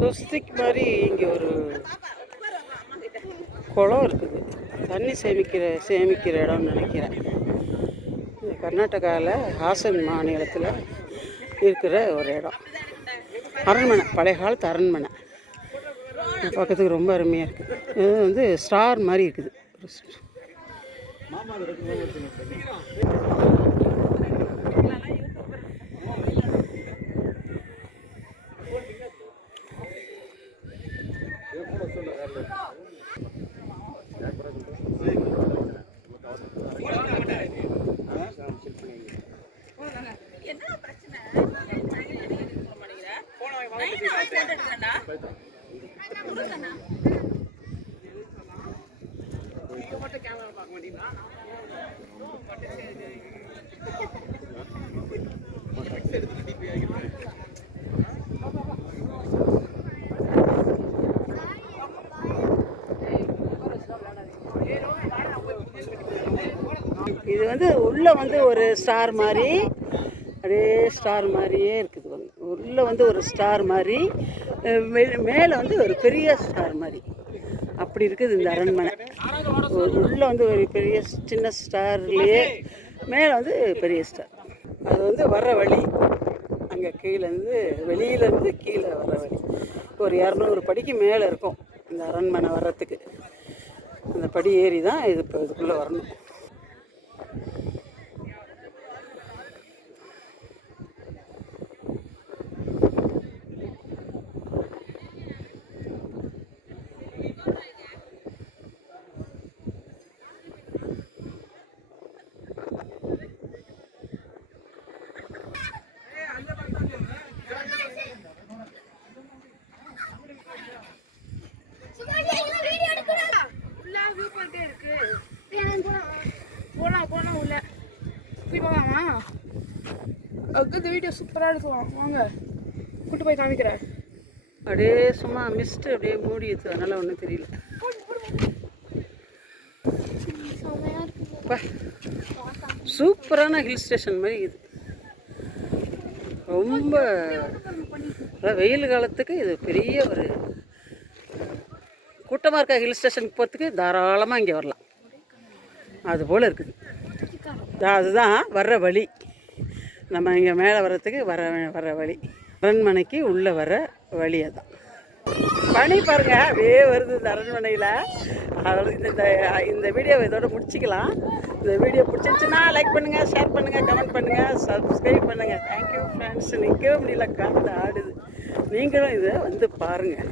சொஸ்திக் மாதிரி இங்கே ஒரு குளம் இருக்குது. தண்ணி சேமிக்கிற இடம்னு நினைக்கிறேன். கர்நாடகாவில் ஹாசன் மாநிலத்தில் இருக்கிற ஒரு இடம். அரண்மனை, பழைய காலத்து அரண்மனை பார்க்கறதுக்கு ரொம்ப அருமையாக இருக்குது. இது வந்து ஸ்டார் மாதிரி இருக்குது. இது வந்து உள்ளே வந்து ஒரு ஸ்டார் மாதிரி, அப்படியே ஸ்டார் மாதிரியே இருக்குது. உள்ளே வந்து ஒரு ஸ்டார் மாதிரி, மேலே வந்து ஒரு பெரிய ஸ்டார் மாதிரி அப்படி இருக்குது இந்த அரண்மனை. உள்ளே வந்து ஒரு பெரிய சின்ன ஸ்டார்லேயே மேலே வந்து பெரிய ஸ்டார். அது வந்து வர்ற வழி, அங்கே கீழேருந்து வெளியிலேருந்து கீழே வர்ற வழி ஒரு 200 படிக்கு மேலே இருக்கும் இந்த அரண்மனை வர்றதுக்கு. அந்த படி ஏறி தான் இது இப்போ இதுக்குள்ளே வரணும். இந்த வீடியோ சூப்பராக எடுக்கலாம், வாங்க கூட்டு போய் காமிக்கிறேன். அப்படியே சும்மா மிஸ்ட்டு அப்படியே மூடிடுது, அதனால் ஒன்றும் தெரியல. சூப்பரான ஹில் ஸ்டேஷன் மாதிரி இது. ரொம்ப வெயில் காலத்துக்கு இது பெரிய ஒரு கூட்டமாக இருக்க ஹில் ஸ்டேஷனுக்கு போகிறதுக்கு தாராளமாக இங்கே வரலாம். அதுபோல் இருக்குது. அதுதான் வர்ற வழி. நம்ம இங்கே மேலே வர்றதுக்கு வர வழி, அரண்மனைக்கு உள்ளே வர வழி. அதான் பனி பாருங்க அப்படியே வருது இந்த அரண்மனையில். இந்த வீடியோவை இதோட முடிச்சிக்கலாம். இந்த வீடியோ பிடிச்சிருச்சுன்னா லைக் பண்ணுங்கள், ஷேர் பண்ணுங்கள், கமெண்ட் பண்ணுங்கள், சப்ஸ்கிரைப் பண்ணுங்கள். Thank you friends. நிற்கவே முடியல, காற்று ஆடுது. நீங்களும் இதை வந்து பாருங்கள்.